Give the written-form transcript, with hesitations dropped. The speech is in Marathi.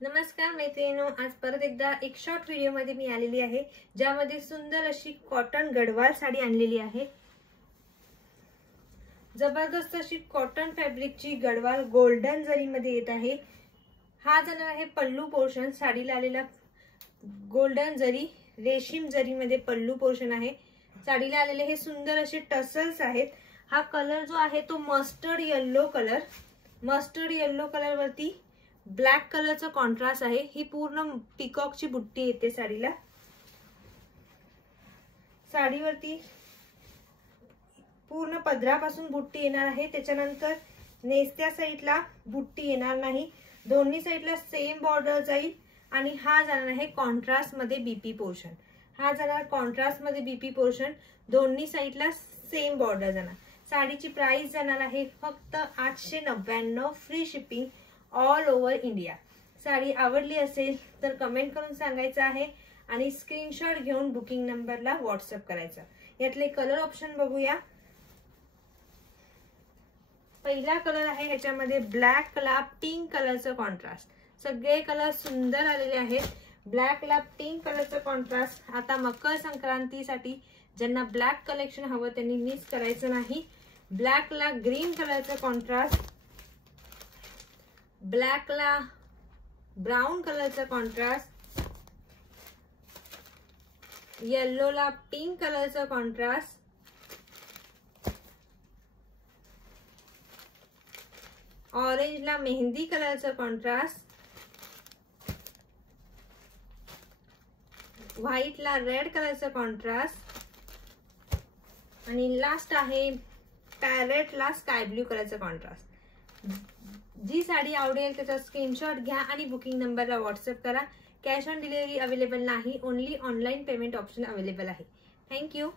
नमस्कार मैत्रिणींनो, आज परत एकदा एक शॉर्ट व्हिडिओ मध्ये मी आलेली आहे, ज्यामध्ये सुंदर अशी कॉटन गडवाल साडी आणलेली आहे। जबरदस्त अशी कॉटन फॅब्रिकची गडवाल गोल्डन जरी मध्ये येत आहे। हा जाणार आहे पल्लू पोर्शन, साडीला आलेला गोल्डन जरी रेशीम जरी मध्ये पल्लू पोर्शन आहे। साडीला आलेले हे सुंदर असे टसल्स आहेत। हा कलर जो आहे तो मस्टर्ड येलो कलर वरती ब्लॅक कलरचा कॉन्ट्रास्ट आहे। ही पूर्ण पिकॉकची बुट्टी येते साडीला। साडीवरती पूर्ण पदरापासून बुट्टी येणार आहे। त्याच्यानंतर नेसत्या साइडला बुट्टी येणार नाही, दोन्ही साइडला सेम बॉर्डर जाईल। आणि हा जाणार आहे कॉन्ट्रास्ट मध्ये बीपी पोर्शन। हा जाणार कॉन्ट्रास्ट मध्ये बीपी पोर्शन, दोन्ही साइडला सेम बॉर्डर जाणार। साडीची प्राइस जाणार आहे फक्त 899, free shipping all over India. Sari आवडली असेल तर कमेंट करून सांगायचं आहे आणि स्क्रीनशॉट घेऊन बुकिंग नंबरला व्हॉट्सअप करायचा। यातले कलर ऑप्शन बघूया। पहिला कलर आहे, ह्याच्यामध्ये ब्लॅक ला पिंक कलरचा कॉन्ट्रास्ट। सगळे कलर सुंदर आलेले आहेत। ब्लॅक ला पिंक कलरचा कॉन्ट्रास्ट। आता मकर संक्रांतीसाठी ज्यांना ब्लॅक कलेक्शन हवं त्यांनी मिस करायचं नाही। ब्लॅक ला ग्रीन कलरचा कॉन्ट्रास्ट, ब्लॅक ला ब्राउन कलरचा कॉन्ट्रास्ट, येलो ला पिंक कलरचा कॉन्ट्रास्ट, ऑरेंज ला मेहंदी कलरचा कॉन्ट्रास्ट, व्हाईट ला रेड कलरचा कॉन्ट्रास्ट आणि लास्ट आहे पॅरेट ला स्काय ब्लू कलरचा कॉन्ट्रास्ट। जी साडी आवडेल त्याचा स्क्रीनशॉट घ्या आणि बुकिंग नंबरला व्हॉट्सअप करा। कॅश ऑन डिलिव्हरी अवेलेबल नाही, only online payment option available आहे। थँक्यू।